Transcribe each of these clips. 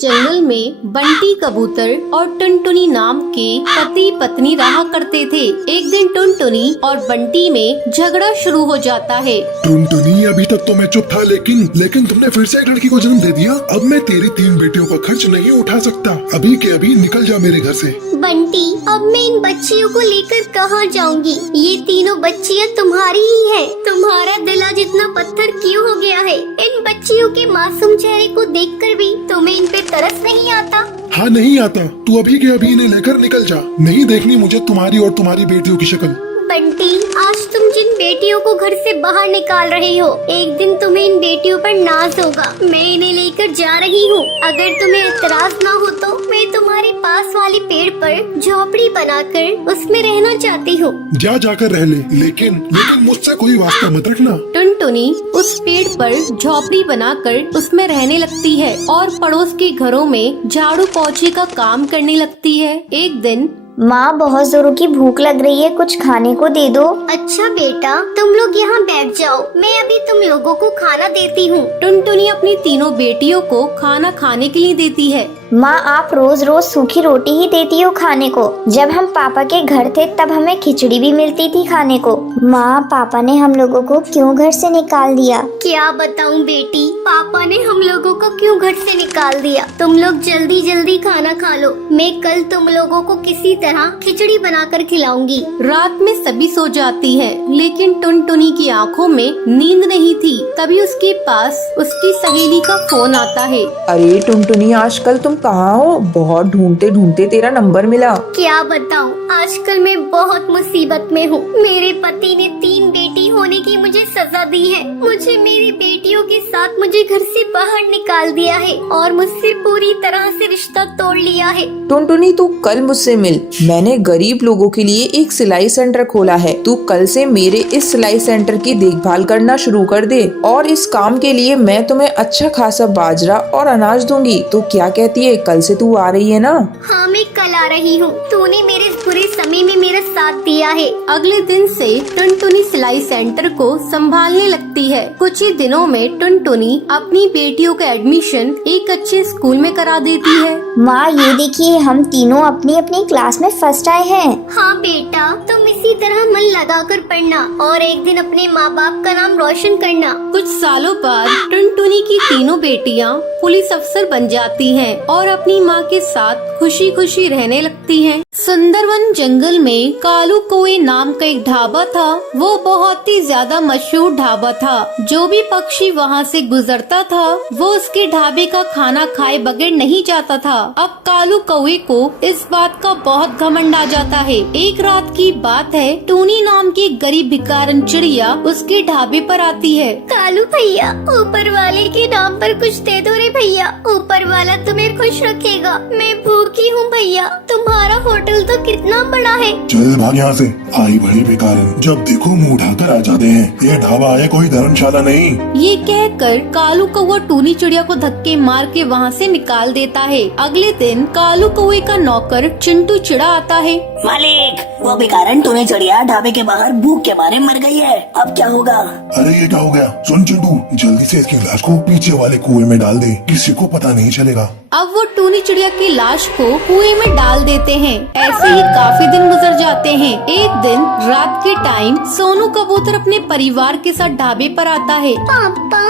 जंगल में बंटी कबूतर और टुनटुनी नाम के पति पत्नी रहा करते थे। एक दिन टुनटुनी और बंटी में झगड़ा शुरू हो जाता है। टुनटुनी, अभी तक तो मैं चुप था, लेकिन तुमने फिर से एक लड़की को जन्म दे दिया। अब मैं तेरी 3 बेटियों का खर्च नहीं उठा सकता। अभी के अभी निकल जा मेरे घर से। बंटी, अब मैं इन बच्चियों को लेकर कहाँ जाऊँगी? ये तीनों बच्चियाँ तुम्हारी ही हैं। तुम्हारा दिल आज इतना पत्थर क्यों हो गया है? इन बच्चियों के मासूम चेहरे को देखकर भी तुम्हें इन पे तरस नहीं आता? हाँ, नहीं आता। तू अभी के अभी इन्हें लेकर निकल जा। नहीं देखनी मुझे तुम्हारी और तुम्हारी बेटियों की शक्ल। बंटी, आज तुम जिन बेटियों को घर से बाहर निकाल रहे हो, एक दिन तुम्हें इन बेटियों पर नाज होगा। मैं इन्हें लेकर जा रही हूँ। अगर तुम्हें एतराज ना हो तो मैं तुम्हारे पास वाले पेड़ पर झोपड़ी बनाकर उसमें रहना चाहती हूँ। जाकर रह ले, लेकिन मुझसे कोई वास्ता मत रखना। टुनटुनी उस पेड़ पर झोपड़ी बनाकर उसमें रहने लगती है और पड़ोस के घरों में झाड़ू पोछे का काम करने लगती है। एक दिन, माँ, बहुत जोरों की भूख लग रही है, कुछ खाने को दे दो। अच्छा बेटा, तुम लोग यहाँ बैठ जाओ, मैं अभी तुम लोगों को खाना देती हूँ। टुनटुनी अपनी तीनों बेटियों को खाना खाने के लिए देती है। माँ, आप रोज रोज सूखी रोटी ही देती हो खाने को। जब हम पापा के घर थे तब हमें खिचड़ी भी मिलती थी खाने को। माँ, पापा ने हम लोगों को क्यों घर से निकाल दिया? क्या बताऊँ बेटी, पापा ने हम लोगों को क्यों घर से निकाल दिया? तुम लोग जल्दी जल्दी खाना खा लो, मैं कल तुम लोगों को किसी तरह खिचड़ी बनाकर खिलाऊंगी। रात में सभी सो जाती है, लेकिन टुनटुनी की आंखों में नींद नहीं थी। तभी उसके पास उसकी सहेली का फोन आता है। अरे टुनटुनी, आजकल तुम कहाँ हो? बहुत ढूंढते ढूंढते तेरा नंबर मिला। क्या बताऊँ, आजकल मैं बहुत मुसीबत में हूँ। मेरे पति ने 3 बेटी होने की मुझे सजा दी है। मुझे मेरी बेटियों के साथ मुझे घर से बाहर निकाल दिया है और मुझसे पूरी तरह से रिश्ता तोड़ लिया है। टुनटुनी, तू कल मुझसे मिल। मैंने गरीब लोगों के लिए एक सिलाई सेंटर खोला है। तू कल से मेरे इस सिलाई सेंटर की देखभाल करना शुरू कर दे और इस काम के लिए मैं तुम्हें अच्छा खासा बाजरा और अनाज दूंगी। तो क्या कहती है, कल से तू आ रही है ना? हाँ, मैं कल आ रही हूँ। तूने मेरे इस बुरे समय में मेरा साथ दिया है। अगले दिन से टुनटुनी सिलाई सेंटर को संभालने लगती है। कुछ ही दिनों में टुनटुनी अपनी बेटियों का एडमिशन एक अच्छे स्कूल में करा देती है। माँ, ये देखिए, हम तीनों अपनी अपनी क्लास में फर्स्ट आए हैं। हाँ बेटा, तुम इसी तरह मन लगाकर पढ़ना और एक दिन अपने माँ बाप का नाम रोशन करना। कुछ सालों बाद टुनटुनी की तीनों बेटियां पुलिस अफसर बन जाती हैं और अपनी माँ के साथ खुशी खुशी रहने लगती हैं। सुंदरवन जंगल में कालू कौए नाम का एक ढाबा था। वो बहुत ही ज्यादा मशहूर ढाबा था। जो भी पक्षी वहाँ से गुजरता था वो उसके ढाबे का खाना खाए बगैर नहीं जाता था। अब कालू कौए को इस बात का बहुत घमंड आ जाता है। एक रात की बात है, टूनी नाम की गरीब भिखारन चिड़िया उसके ढाबे पर आती है। कालू भैया, ऊपर वाले के नाम पर कुछ दे दो रे भैया। ऊपर वाला तुम्हें खुश रखेगा। मैं भूखी हूँ भैया। तुम्हारा होटल तो कितना बड़ा है। चल भाग यहाँ से, आई बड़ी बेकार। जब देखो मुंह उठाकर आ जाते हैं। ये ढाबा है, कोई धर्मशाला नहीं। ये कहकर कालू कौवा टूनी चिड़िया को धक्के मार के वहाँ से निकाल देता है। अगले दिन कालू कौवे का नौकर चिंटू चिड़ा आता है। मालिक, वो भिखारन टूनी चिड़िया ढाबे के बाहर भूख के मारे मर गई है। अब क्या होगा? अरे ये क्या हो गया? सुन चिंटू, जल्दी से इसकी लाश को पीछे वाले कुएं में डाल दे, किसी को पता नहीं चलेगा। अब वो टूनी चिड़िया की लाश को कुएं में डाल देते हैं। ऐसे ही काफी दिन गुजर जाते हैं। एक दिन रात के टाइम सोनू कबूतर अपने परिवार के साथ ढाबे पर आता है। पापा,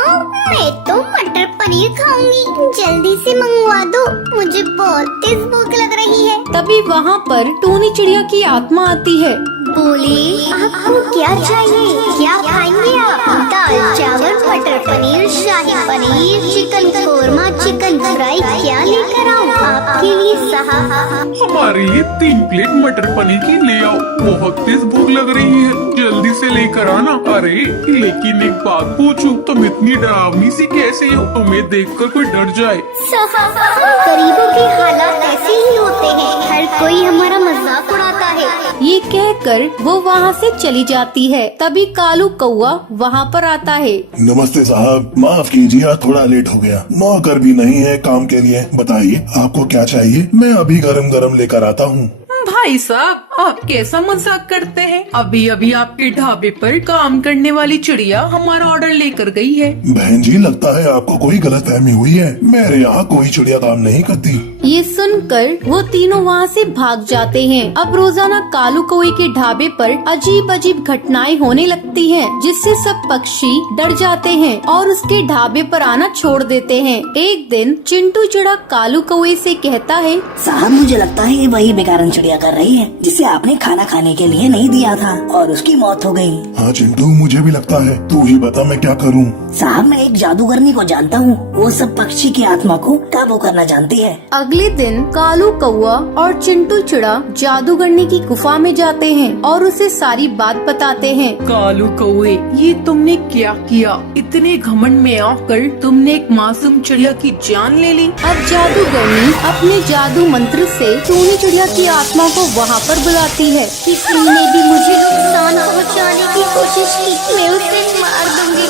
मैं तो मटर पनीर खाऊंगी, जल्दी से मंगवा दो, मुझे बहुत तेज भूख लग रही है। तभी वहाँ पर टूनी चिड़िया की आत्मा आती है। बोले, आपको क्या चाहिए? क्या खाएंगे आप? दाल चावल, matar paneer, shahi paneer, chicken korma, chicken fry, क्या लेकर आऊँ आपके लिए साहब? हमारे लिए 3 प्लेट मटर पनीर की ले आओ, बहुत तेज भूख लग रही है, जल्दी से लेकर आना। अरे लेकिन एक बात पूछूं, तुम इतनी डरावनी सी कैसे हो? तुम्हें देखकर कोई डर जाए। गरीबों के हालात ऐसे ही होते हैं, हर कोई हमारा मजाक उड़ाता है। ये कहकर वो वहाँ से चली जाती है। तभी कालू कौवा वहाँ पर आता है। नमस्ते साहब, माफ कीजिए, थोड़ा लेट हो गया। नौकर भी नहीं है काम के लिए। बताइए आपको क्या चाहिए, मैं अभी गरम गरम लेकर आता हूँ। भाई साहब, आप कैसा मजाक करते हैं? अभी अभी आपके ढाबे पर काम करने वाली चिड़िया हमारा ऑर्डर लेकर गई है। बहन जी, लगता है आपको कोई गलतफहमी हुई है। मेरे यहाँ कोई चिड़िया काम नहीं करती। ये सुनकर वो तीनों वहाँ से भाग जाते हैं। अब रोजाना कालू कौवे के ढाबे पर अजीब अजीब घटनाएं होने लगती हैं, जिससे सब पक्षी डर जाते हैं और उसके ढाबे पर आना छोड़ देते हैं। एक दिन चिंटू चिड़ा कालू कौवे से कहता है, साहब मुझे लगता है ये वही बेकारन चिड़िया कर रही है जिसे आपने खाना खाने के लिए नहीं दिया था और उसकी मौत हो गई। हाँ चिंटू, मुझे भी लगता है। तू ही बता मैं क्या करूँ। साहब मैं एक जादूगरनी को जानता हूँ, वो सब पक्षी की आत्मा को काबू करना जानती है। अगले दिन कालू कौवा और चिंटू चिड़ा जादूगरनी की गुफा में जाते हैं और उसे सारी बात बताते हैं। कालू कौवे, ये तुमने क्या किया? इतने घमंड में आकर तुमने एक मासूम चिड़िया की जान ले ली। अब जादूगरनी अपने जादू मंत्र से टूनी चिड़िया की आत्मा को वहाँ पर बुलाती है। किसी ने भी मुझे नुकसान पहुंचाने की कोशिश की, मैं उसे मार दूंगी।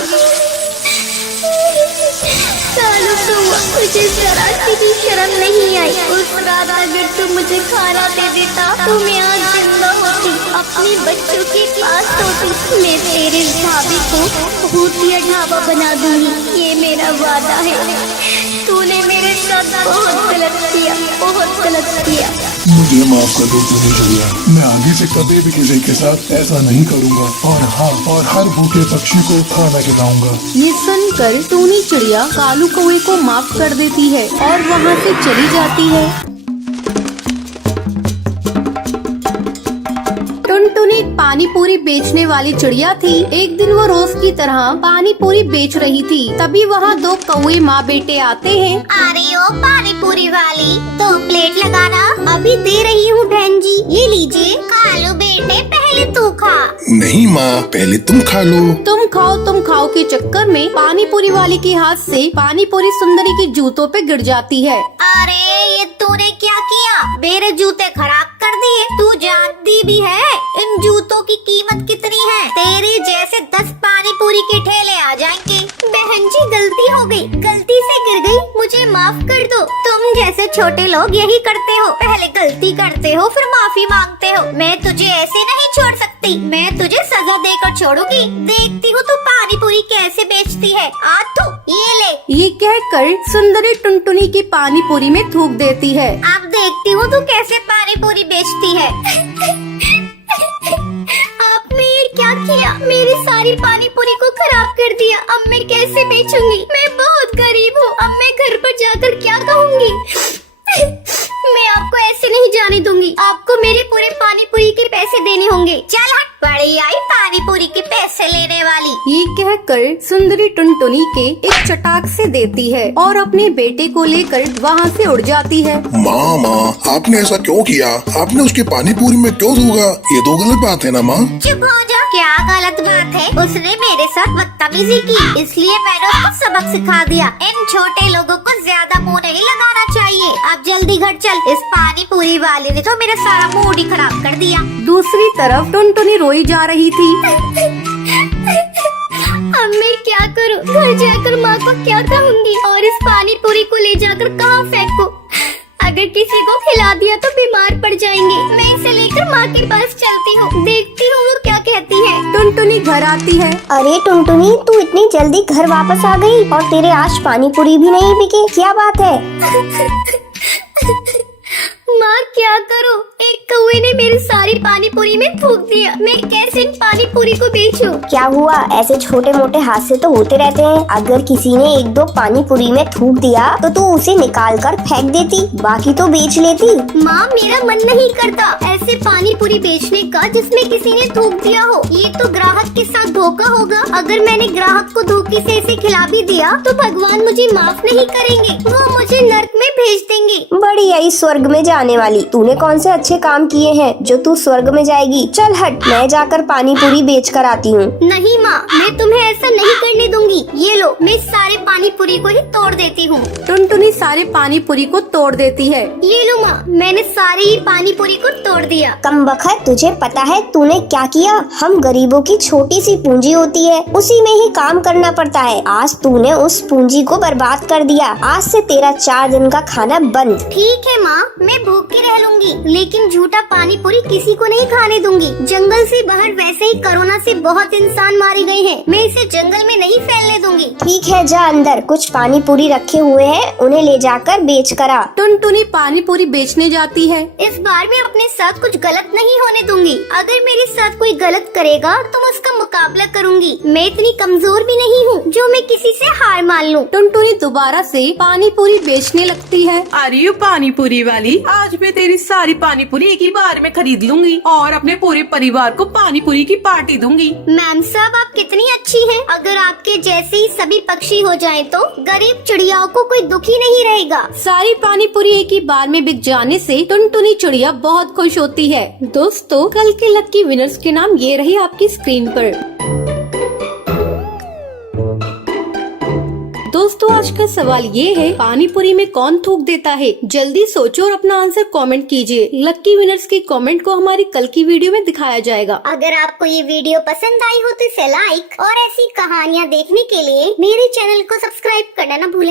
कालू कौवा, मुझे जरा सी भी शर्म नहीं आई। उस रात अगर तू मुझे खाना दे देता तो मैं आज जिंदा होती, अपने बच्चों के पास होती। मैं तेरे ढाबे को भूतिया ढाबा बना दूंगी, ये मेरा वादा है। तूने मेरे साथ बहुत गलत किया, बहुत गलत किया। मुझे माफ कर दो टूनी चिड़िया, मैं आगे से कभी भी किसी के साथ ऐसा नहीं करूँगा। और हाँ, और हर भूखे पक्षी को खाना खिलाऊंगा। ये सुनकर टूनी चिड़िया कालू कौवे को माफ कर देती है और वहाँ से चली जाती है। टुनटुनी एक पानी पूरी बेचने वाली चिड़िया थी। एक दिन वो रोज की तरह पानी पूरी बेच रही थी। तभी वहाँ दो कौवे माँ बेटे आते हैं। अरे ओ पानी पूरी वाली, 2 प्लेट लगाना। अभी दे रही हूँ बहन जी, ये लीजिए। कालू बेटे पहले तू खा। नहीं माँ, पहले तुम खा लो। तुम खाओ के चक्कर में पानी पूरी वाली के हाथ से पानी पूरी सुंदरी के जूतों पे गिर जाती है। अरे ये तूने क्या किया? मेरे जूते खराब कर दिए। तू जानती भी है इन जूतों की कीमत कितनी है? तेरे जैसे 10 पानी पूरी के ठेले आ जाएंगे। बहन जी गलती हो गई, गलती से गिर गई, मुझे माफ कर दो। तुम जैसे छोटे लोग यही करते हो, पहले गलती करते हो फिर माफी मांगते हो। मैं तुझे ऐसे नहीं छोड़ सकती, मैं तुझे सजा देकर छोड़ूंगी। देखती हूँ तू पानी पूरी कैसे बेचती है। आ तू ये ले। ये कहकर सुंदरी टुनटुनी की पानी पूरी में थूक देती है। अब देखती हूँ तू कैसे पानी पूरी बेचती है। आपने ये क्या किया? मेरी सारी पानी पूरी को खराब कर दिया। अब मैं कैसे बेचूंगी? मैं बहुत गरीब हूँ, अब मैं घर पर जाकर क्या कहूँगी? मैं आपको ऐसे नहीं जाने दूंगी। आपको मेरे पूरे पानी पूरी के पैसे देने होंगे। चल हट, बड़ी आई पानी पूरी के पैसे लेने वाली। ये कहकर सुंदरी टुनटुनी के एक चटाक से देती है और अपने बेटे को लेकर वहाँ से उड़ जाती है। माँ, आपने ऐसा क्यों किया? आपने उसके पानी पूरी में क्यों थूका? ये तो गलत बात है ना माँ। चुप हो जा। क्या गलत बात है? उसने मेरे साथ बदतमीजी की, इसलिए मैंने उसको सबक सिखा दिया। इन छोटे लोगों को ज्यादा मुंह नहीं लगाना चाहिए। अब जल्दी घर चल, इस पानी पूरी वाले ने तो मेरा सारा मूड ही खराब कर दिया। दूसरी तरफ टुनटुनी रोई जा रही थी। अब मैं क्या करूं? घर जाकर माँ को क्या कहूँगी? और इस पानी पूरी को ले जाकर कहाँ फेंकूं? अगर किसी को खिला दिया तो बीमार पड़ जाएंगे। मैं इसे लेकर माँ के पास चलती हूँ, देखती हूँ वो क्या कहती है। टुनटुनी घर आती है। अरे टुनटुनी, तू इतनी जल्दी घर वापस आ गई और तेरे आज पानी पूरी भी नहीं बिके, क्या बात है? माँ क्या करूँ? एक कौवे ने मेरी सारी पानी पूरी में थूक दिया। मैं कैसे इन पानी पूरी को बेचूं? क्या हुआ? ऐसे छोटे मोटे हादसे तो होते रहते हैं। अगर किसी ने 1-2 पानी पूरी में थूक दिया तो तू उसे निकाल कर फेंक देती, बाकी तो बेच लेती। माँ मेरा मन नहीं करता ऐसे पानी पूरी बेचने का जिसमें किसी ने थूक दिया हो। ये तो ग्राहक के साथ धोखा होगा। अगर मैंने ग्राहक को धोखे से इसे खिला भी दिया तो भगवान मुझे माफ नहीं करेंगे, वो मुझे नर्क में भेज देंगे। बड़ी आई स्वर्ग में जाने वाली, तूने कौन से अच्छे काम किए हैं सोचो तू स्वर्ग में जाएगी। चल हट, मैं जाकर पानी पूरी बेच कर आती हूँ। नहीं माँ, मैं तुम्हें ऐसा नहीं करने दूंगी। ये लो, मैं सारे पानी पूरी को ही तोड़ देती हूँ। टुनटुनी सारे पानी पूरी को तोड़ देती है। ये लो माँ, मैंने सारे ही पानी पूरी को तोड़ दिया। कमबख्त, तुझे पता है तूने क्या किया? हम गरीबों की छोटी सी पूंजी होती है, उसी में ही काम करना पड़ता है। आज तूने उस पूंजी को बर्बाद कर दिया। आज से तेरा 4 दिन का खाना बंद। ठीक है माँ, मैं भूखी रह लूंगी, लेकिन झूठा पानी पूरी किसी को नहीं खाने दूंगी। जंगल से बाहर वैसे ही कोरोना से बहुत इंसान मारे गए हैं, मैं इसे जंगल में नहीं फैलने दूंगी। ठीक है, जा अंदर, कुछ पानी पूरी रखे हुए हैं, उन्हें ले जाकर बेच कर आ। टुनटुनी पानी पूरी बेचने जाती है। इस बार मैं अपने साथ कुछ गलत नहीं होने दूंगी। अगर मेरे साथ कोई गलत करेगा तो मैं उसका मुकाबला करूंगी। मैं इतनी कमजोर भी नहीं हूँ जो मैं किसी से हार मान लूँ। टुनटुनी दोबारा से पानी पूरी बेचने लगती है। अरे यू पानी पूरी वाली, आज मैं तेरी सारी पानी पूरी एक ही बार में खरीद लूंगी और अपने पूरे परिवार को पानी पूरी की पार्टी दूंगी। मैम साहब, आप कितनी अच्छी हैं। अगर आपके जैसे ही सभी पक्षी हो जाएं तो गरीब चिड़ियाओं को कोई दुखी नहीं रहेगा। सारी पानी पूरी एक ही बार में बिक जाने से टुनटुनी चिड़िया बहुत खुश होती है। दोस्तों, कल के लकी विनर्स के नाम ये रही आपकी स्क्रीन पर। दोस्तों, आज का सवाल ये है, पानी पूरी में कौन थूक देता है? जल्दी सोचो और अपना आंसर कमेंट कीजिए। लकी विनर्स के कमेंट को हमारी कल की वीडियो में दिखाया जाएगा। अगर आपको ये वीडियो पसंद आई हो तो इसे लाइक और ऐसी कहानियाँ देखने के लिए मेरे चैनल को सब्सक्राइब करना न भूलें।